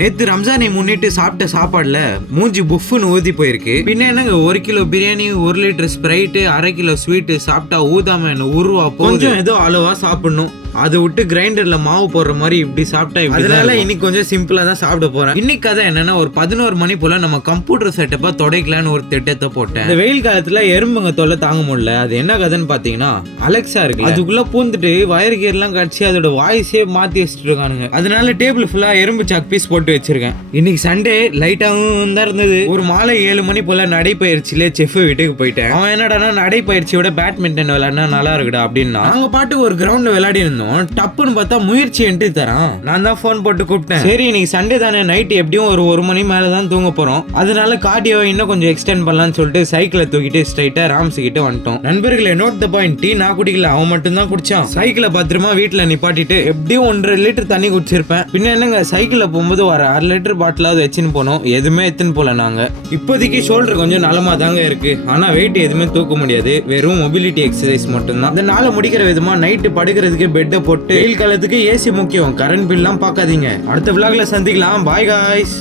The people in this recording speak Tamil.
நேத்து ரம்ஜானை முன்னிட்டு சாப்பிட்ட சாப்பாடுல மூஞ்சி புஃப்னு ஊதி போயிருக்கு. பின்ன என்னங்க 1 kilo biryani 1 litre Sprite 1/2 kilo sweet சாப்பிட்டா ஊதாம என்ன உருவா கொஞ்சம் ஏதோ அளவா சாப்பிடணும். அதை விட்டு கிரைண்டர்ல மாவு போடுற மாதிரி இப்படி சாப்பிட்டா அதனால இன்னைக்கு கொஞ்சம் சிம்பிளா தான் சாப்பிட போறேன். இன்னைக்கு கதை என்னன்னா ஒரு 11 மணி போல நம்ம கம்ப்யூட்டர் செட்டப்பா தொடைக்கலான்னு ஒரு திட்டத்தை போட்டேன். இந்த வெயில் காலத்துல எறும்புங்க தொல்லை தாங்க முடியல. அது என்ன கதைன்னு பாத்தீங்கன்னா அலெக்சா இருக்கு, அதுக்குள்ள பூந்துட்டு வயர் கியர் எல்லாம் கடிச்சு அதோட வாய்ஸே மாத்தி வச்சுட்டு இருக்கானுங்க. அதனால டேபிள் ஃபுல்லா எறும்பு சாக் பீஸ் போட்டு வச்சிருக்கேன். இன்னைக்கு சண்டே லைட்டாவும் தான் இருந்தது. ஒரு மாலை 7 மணி போல நடைப்பயிற்சியிலே செஃப் வீட்டுக்கு போயிட்டேன். அவன் என்னடா நடைப்பயிற்சியோட பேட்மிண்டன் விளையாடினா நல்லா இருக்குடா அப்படின்னா நாங்க பாட்டு ஒரு கிரவுண்ட் விளையாடி இருந்தோம். டப்புன்னு பார்த்தா முயற்சி என்று தரான். நான் தான் போன் போட்டு கூப்பிட்டேன். சரி இன்னைக்கு சண்டே தானே, நைட் எப்படியும் ஒரு 1 மணி மேல தான் தூங்க போறோம். அதனால கார்டியோ இன்னும் கொஞ்சம் எக்ஸ்டெண்ட் பண்ணலாம்னு சொல்லிட்டு சைக்கிளை தூக்கிட்டு ஸ்ட்ரைட்டா ராம்ஸ் கிட்ட வந்துட்டோம். நண்பர்களே நோட் த பாயிண்ட், டீ நான் குடிக்கல, அவன் மட்டும் தான் குடிச்சான். சைக்கிளை பத்திரமா வீட்டுல நிப்பாட்டிட்டு எப்படியும் 1.5 லிட்டர் தண்ணி குடிச்சிருப்பேன். பின்ன என்னங்க சைக்கிள்ல போகும்போது ஒரு 1/2 லிட்டர் பாட்டிலாவது வச்சுன்னு போனோம். எதுவுமே எத்துன்னு போல நாங்க. இப்போதைக்கு ஷோல்டர் கொஞ்சம் நலமா தாங்க இருக்கு. ஆனா வெயிட் எதுவுமே தூக்க முடியாது. வெறும் மொபிலிட்டி எக்ஸசைஸ் மட்டும் தான். இந்த நாளை முடிக்கிற விதமா நைட்டு படுக்கிறதுக்கு பெட்டை போட்டு வெயில் காலத்துக்கு ஏசி முக்கியம், கரண்ட் பில்லாம் பார்க்காதீங்க. அடுத்த விளாக்ல சந்திக்கலாம். Bye guys.